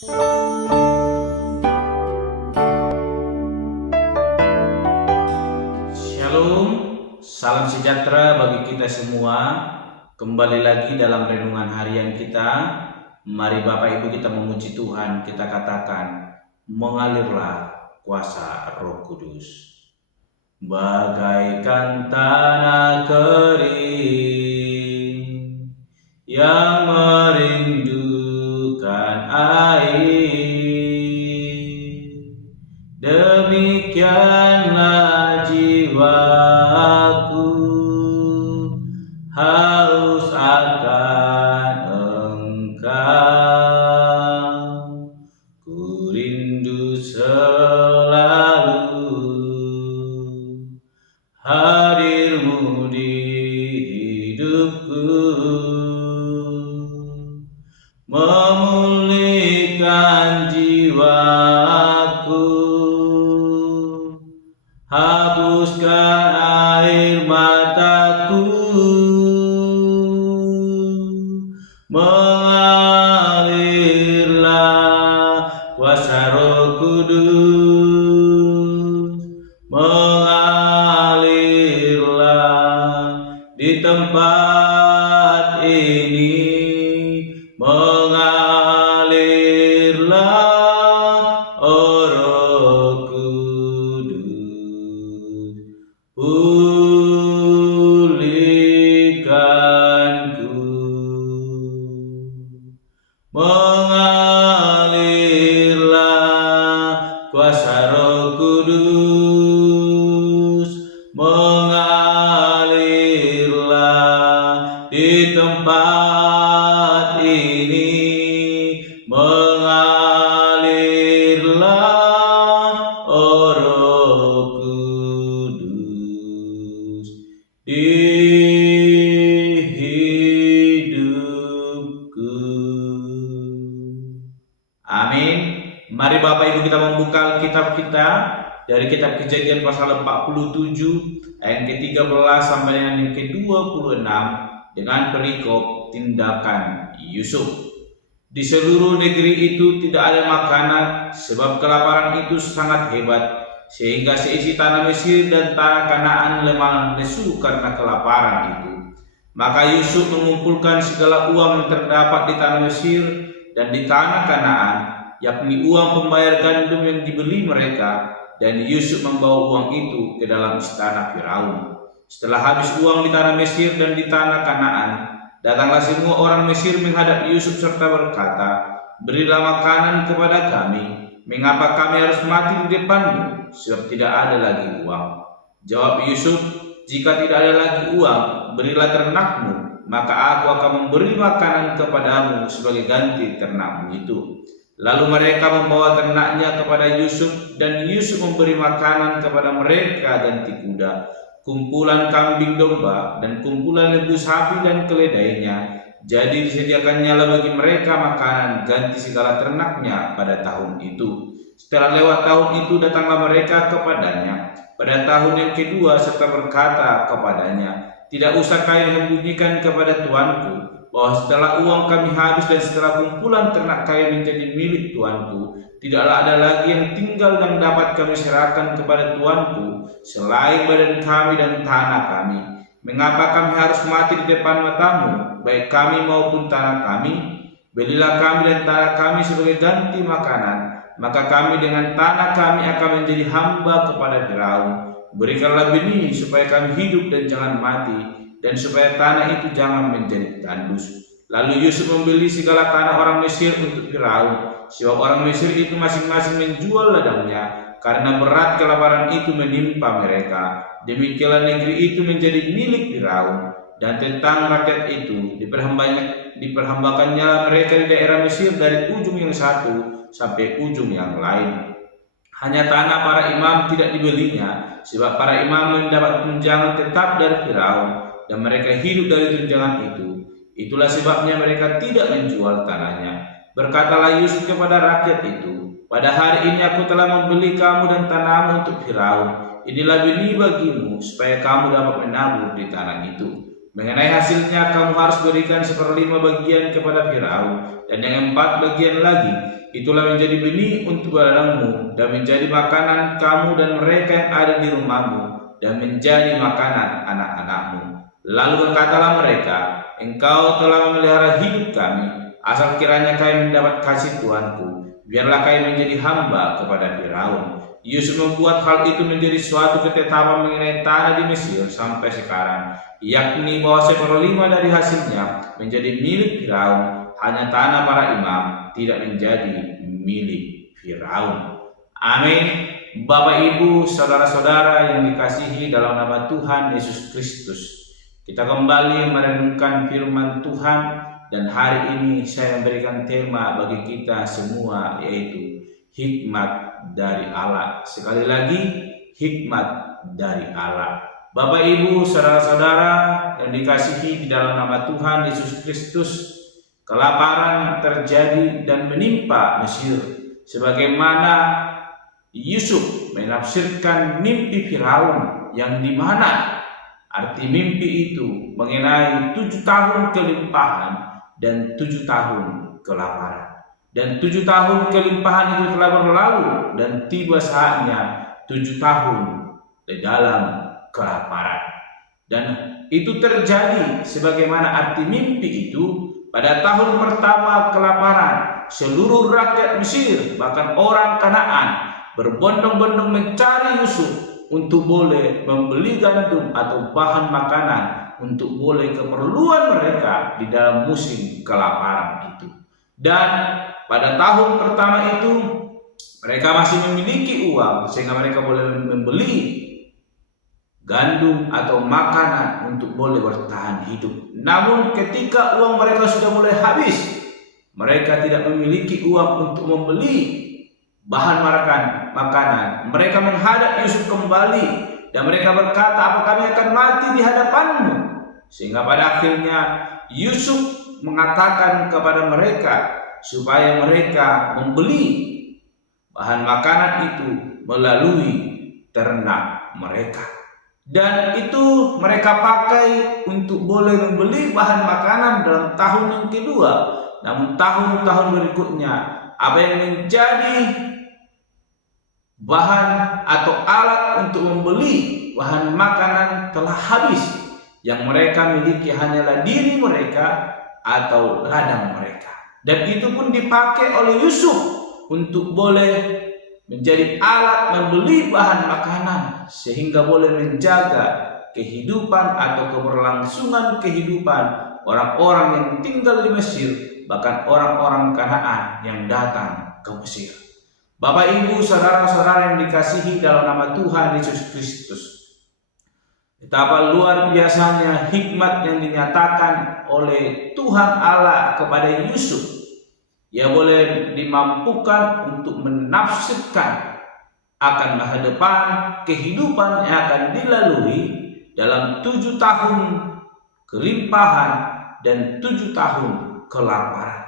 Shalom, salam sejahtera bagi kita semua. Kembali lagi dalam renungan harian kita. Mari Bapak Ibu kita memuji Tuhan, kita katakan, mengalirlah kuasa Roh Kudus. Bagaikan tanah kering yang merindukan air, demikianlah jiwaku haus akan Engkau. Ku rindu selalu hadir-Mu di hidupku, memulihkan jiwaku, hapuskan air mataku, mengalirlah kuasa Roh Kudus, mengalirlah di tempat ini, mengalirlah oh Roh Kudus, pulihkanku, mengalirlah kuasa Roh Kudus, mengalirlah di tempat ini, mengalirlah oh Roh Kudus di hidupku. Amin. Mari Bapak Ibu kita membuka kitab kita dari kitab Kejadian pasal 47 ayat ke-13 sampai dengan yang ke-26 dengan perikop tindakan Yusuf. Di seluruh negeri itu tidak ada makanan, sebab kelaparan itu sangat hebat, sehingga seisi tanah Mesir dan tanah Kanaan lemah lesu karena kelaparan itu. Maka Yusuf mengumpulkan segala uang yang terdapat di tanah Mesir dan di tanah Kanaan, yakni uang pembayar gandum yang dibeli mereka, dan Yusuf membawa uang itu ke dalam istana Firaun. Setelah habis uang di tanah Mesir dan di tanah Kanaan, datanglah semua orang Mesir menghadap Yusuf serta berkata, "Berilah makanan kepada kami. Mengapa kami harus mati di depanmu? Sebab tidak ada lagi uang." Jawab Yusuf, "Jika tidak ada lagi uang, berilah ternakmu, maka aku akan memberi makanan kepadamu sebagai ganti ternakmu itu." Lalu mereka membawa ternaknya kepada Yusuf, dan Yusuf memberi makanan kepada mereka ganti kuda, kumpulan kambing domba, dan kumpulan lembu sapi dan keledainya. Jadi disediakannya bagi mereka makanan ganti segala ternaknya pada tahun itu. Setelah lewat tahun itu, datanglah mereka kepadanya pada tahun yang kedua serta berkata kepadanya, "Tidak usah kalian membunyikan kepada tuanku bahwa setelah uang kami habis dan setelah kumpulan ternak kalian menjadi milik tuanku, tidaklah ada lagi yang tinggal yang dapat kami serahkan kepada tuanku selain badan kami dan tanah kami. Mengapa kami harus mati di depan matamu, baik kami maupun tanah kami? Belilah kami dan tanah kami sebagai ganti makanan, maka kami dengan tanah kami akan menjadi hamba kepada Firaun. Berikanlah benih supaya kami hidup dan jangan mati, dan supaya tanah itu jangan menjadi tandus." Lalu Yusuf membeli segala tanah orang Mesir untuk Firaun, sebab orang Mesir itu masing-masing menjual ladangnya, karena berat kelaparan itu menimpa mereka. Demikianlah negeri itu menjadi milik Firaun. Dan tentang rakyat itu, diperhambakannya mereka di daerah Mesir dari ujung yang satu sampai ujung yang lain. Hanya tanah para imam tidak dibelinya, sebab para imam mendapat tunjangan tetap dari Firaun, dan mereka hidup dari tunjangan itu. Itulah sebabnya mereka tidak menjual tanahnya. Berkatalah Yusuf kepada rakyat itu, "Pada hari ini aku telah membeli kamu dan tanahmu untuk Firaun. Inilah benih bagimu, supaya kamu dapat menabur di tanah itu. Mengenai hasilnya, kamu harus berikan 1/5 bagian kepada Firaun, dan yang 4 bagian lagi itulah menjadi benih untuk ladangmu, dan menjadi makanan kamu dan mereka yang ada di rumahmu, dan menjadi makanan anak-anakmu. Lalu berkatalah mereka, engkau telah memelihara hidup kami, asal kiranya kami mendapat kasih Tuanku, biarlah kami menjadi hamba kepada Firaun. Yusuf membuat hal itu menjadi suatu ketetapan mengenai tanah di Mesir sampai sekarang, yakni bahwa 1/5 dari hasilnya menjadi milik Firaun, hanya tanah para imam tidak menjadi milik Firaun. Amin. Bapak, Ibu, saudara-saudara yang dikasihi dalam nama Tuhan Yesus Kristus, kita kembali merenungkan firman Tuhan, dan hari ini saya memberikan tema bagi kita semua, yaitu hikmat dari Allah. Sekali lagi, hikmat dari Allah. Bapak, Ibu, saudara-saudara yang dikasihi di dalam nama Tuhan Yesus Kristus, kelaparan terjadi dan menimpa Mesir, sebagaimana Yusuf menafsirkan mimpi Firaun, yang dimana arti mimpi itu mengenai 7 tahun kelimpahan dan 7 tahun kelaparan. Dan 7 tahun kelimpahan itu telah berlalu, dan tiba saatnya 7 tahun di dalam kelaparan. Dan itu terjadi sebagaimana arti mimpi itu. Pada tahun pertama kelaparan, seluruh rakyat Mesir, bahkan orang Kanaan, berbondong-bondong mencari Yusuf untuk boleh membeli gandum atau bahan makanan untuk boleh keperluan mereka di dalam musim kelaparan itu. Dan pada tahun pertama itu mereka masih memiliki uang sehingga mereka boleh membeli gandum atau makanan untuk boleh bertahan hidup. Namun ketika uang mereka sudah mulai habis, mereka tidak memiliki uang untuk membeli bahan makanan. Mereka menghadap Yusuf kembali dan mereka berkata, apa kami akan mati di hadapanmu? Sehingga pada akhirnya Yusuf mengatakan kepada mereka supaya mereka membeli bahan makanan itu melalui ternak mereka. Dan itu mereka pakai untuk boleh membeli bahan makanan dalam tahun yang kedua. Namun tahun-tahun berikutnya, apa yang menjadi bahan atau alat untuk membeli bahan makanan telah habis. Yang mereka miliki hanyalah diri mereka atau ladang mereka. Dan itu pun dipakai oleh Yusuf untuk boleh menjadi alat membeli bahan makanan, sehingga boleh menjaga kehidupan atau keberlangsungan kehidupan orang-orang yang tinggal di Mesir, bahkan orang-orang Kanaan yang datang ke Mesir. Bapak, Ibu, saudara-saudara yang dikasihi dalam nama Tuhan Yesus Kristus, betapa luar biasanya hikmat yang dinyatakan oleh Tuhan Allah kepada Yusuf. Ia boleh dimampukan untuk menafsirkan akan masa depan kehidupan yang akan dilalui dalam 7 tahun kelimpahan dan 7 tahun kelaparan.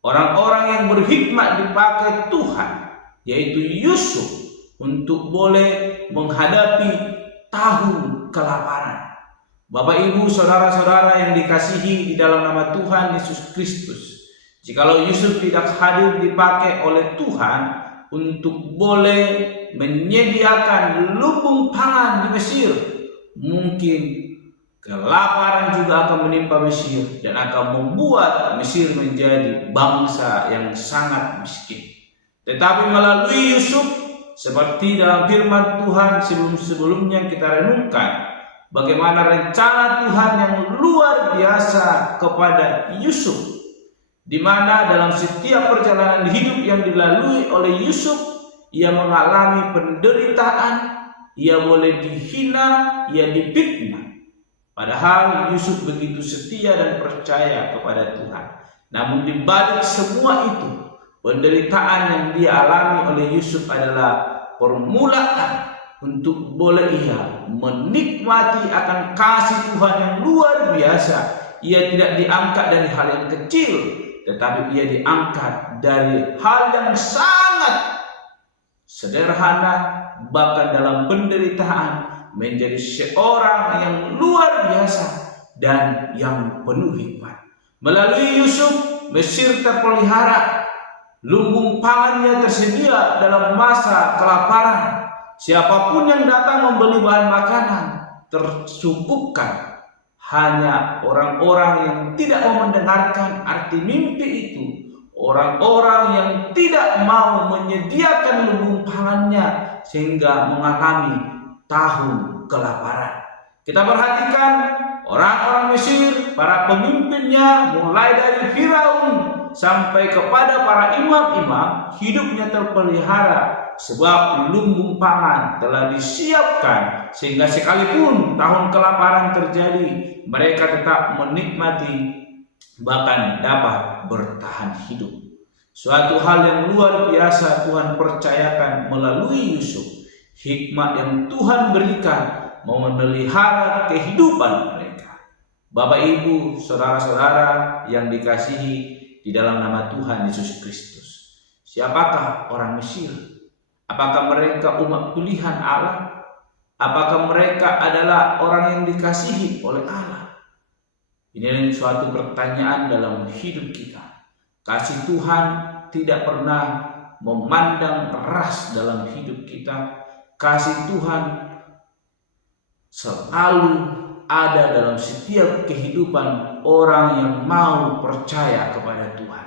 Orang-orang yang berhikmat dipakai Tuhan, yaitu Yusuf, untuk boleh menghadapi tahun kelaparan. Bapak, Ibu, saudara-saudara yang dikasihi di dalam nama Tuhan Yesus Kristus, jikalau Yusuf tidak hadir dipakai oleh Tuhan untuk boleh menyediakan lumbung pangan di Mesir, mungkin kelaparan juga akan menimpa Mesir dan akan membuat Mesir menjadi bangsa yang sangat miskin. Tetapi melalui Yusuf, seperti dalam firman Tuhan sebelum-sebelumnya kita renungkan, bagaimana rencana Tuhan yang luar biasa kepada Yusuf, di mana dalam setiap perjalanan hidup yang dilalui oleh Yusuf, ia mengalami penderitaan, ia boleh dihina, ia difitnah. Padahal Yusuf begitu setia dan percaya kepada Tuhan. Namun di balik semua itu, penderitaan yang dia alami oleh Yusuf adalah permulaan untuk boleh ia menikmati akan kasih Tuhan yang luar biasa. Ia tidak diangkat dari hal yang kecil, tetapi ia diangkat dari hal yang sangat sederhana, bahkan dalam penderitaan menjadi seorang yang luar biasa, dan yang penuh hikmat. Melalui Yusuf, Mesir terpelihara, lumbung pangannya tersedia dalam masa kelaparan. Siapapun yang datang membeli bahan makanan tercukupkan. Hanya orang-orang yang tidak mau mendengarkan arti mimpi itu, orang-orang yang tidak mau menyediakan lumbung pangannya sehingga mengalami tahun kelaparan. Kita perhatikan orang-orang Mesir, para pemimpinnya mulai dari Firaun sampai kepada para imam-imam, hidupnya terpelihara sebab lumbung pangan telah disiapkan, sehingga sekalipun tahun kelaparan terjadi, mereka tetap menikmati bahkan dapat bertahan hidup. Suatu hal yang luar biasa Tuhan percayakan melalui Yusuf, hikmat yang Tuhan berikan memelihara kehidupan mereka. Bapak Ibu, saudara-saudara yang dikasihi di dalam nama Tuhan Yesus Kristus, siapakah orang Mesir? Apakah mereka umat pilihan Allah? Apakah mereka adalah orang yang dikasihi oleh Allah? Ini suatu pertanyaan dalam hidup kita. Kasih Tuhan tidak pernah memandang ras dalam hidup kita. Kasih Tuhan selalu ada dalam setiap kehidupan orang yang mau percaya kepada Tuhan.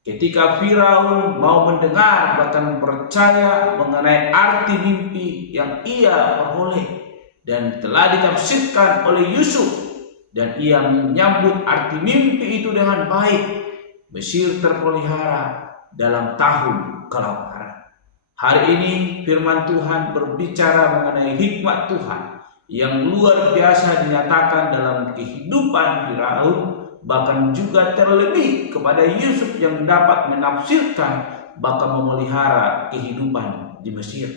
Ketika Firaun mau mendengar bahkan percaya mengenai arti mimpi yang ia peroleh dan telah ditafsirkan oleh Yusuf, dan ia menyambut arti mimpi itu dengan baik, Mesir terpelihara dalam tahun kelaparan. Hari ini firman Tuhan berbicara mengenai hikmat Tuhan yang luar biasa dinyatakan dalam kehidupan Firaun, bahkan juga terlebih kepada Yusuf yang dapat menafsirkan bahkan memelihara kehidupan di Mesir,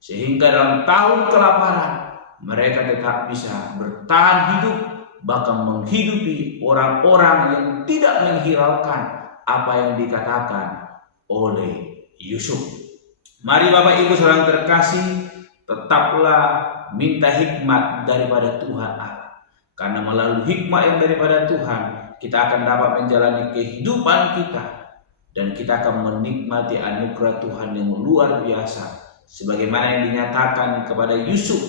sehingga dalam tahun kelaparan mereka tetap bisa bertahan hidup, bahkan menghidupi orang-orang yang tidak menghiraukan apa yang dikatakan oleh Yusuf. Mari Bapak Ibu saudara terkasih, tetaplah minta hikmat daripada Tuhan Allah. Karena melalui hikmat yang daripada Tuhan, kita akan dapat menjalani kehidupan kita, dan kita akan menikmati anugerah Tuhan yang luar biasa, sebagaimana yang dinyatakan kepada Yusuf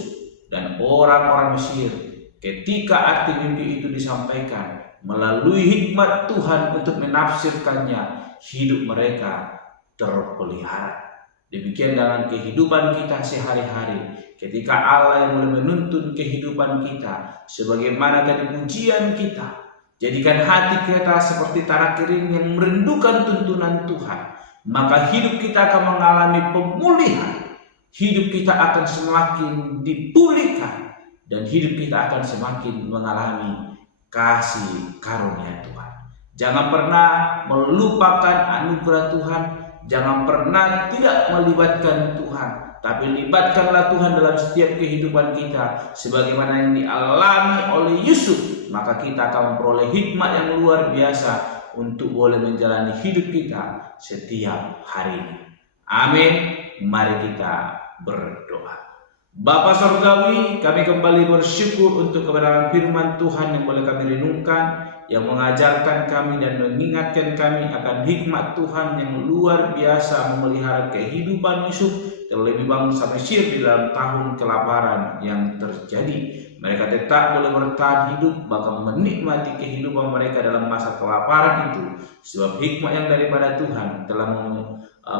dan orang-orang Mesir ketika arti mimpi itu disampaikan. Melalui hikmat Tuhan untuk menafsirkannya, hidup mereka terpelihara. Demikian dalam kehidupan kita sehari-hari, ketika Allah yang boleh menuntun kehidupan kita, sebagaimana tadi pujian kita, jadikan hati kita seperti tanah kering yang merindukan tuntunan Tuhan, maka hidup kita akan mengalami pemulihan, hidup kita akan semakin dipulihkan, dan hidup kita akan semakin mengalami kasih karunia Tuhan. Jangan pernah melupakan anugerah Tuhan, jangan pernah tidak melibatkan Tuhan, tapi libatkanlah Tuhan dalam setiap kehidupan kita, sebagaimana yang dialami oleh Yusuf. Maka kita akan memperoleh hikmat yang luar biasa untuk boleh menjalani hidup kita setiap harinya. Amin. Mari kita berdoa. Bapa Surgawi, kami kembali bersyukur untuk kebenaran firman Tuhan yang boleh kami renungkan, yang mengajarkan kami dan mengingatkan kami akan hikmat Tuhan yang luar biasa memelihara kehidupan Yusuf, terlebih bangsa Mesir di dalam tahun kelaparan yang terjadi. Mereka tetap boleh bertahan hidup, bahkan menikmati kehidupan mereka dalam masa kelaparan itu, sebab hikmat yang daripada Tuhan telah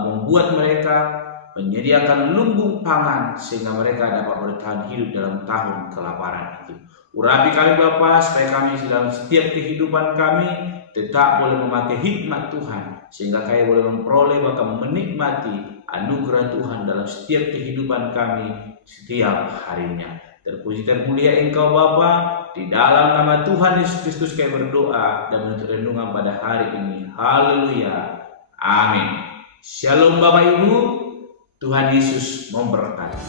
membuat mereka menyediakan lumbung pangan sehingga mereka dapat bertahan hidup dalam tahun kelaparan itu. Urapi kami Bapa, supaya kami dalam setiap kehidupan kami tetap boleh memakai hikmat Tuhan, sehingga kami boleh memperoleh bahkan menikmati anugerah Tuhan dalam setiap kehidupan kami setiap harinya. Terpuji termulia Engkau Bapa, di dalam nama Tuhan Yesus Kristus kami berdoa dan menutup renungan pada hari ini. Haleluya. Amin. Shalom Bapak Ibu, Tuhan Yesus memberkati.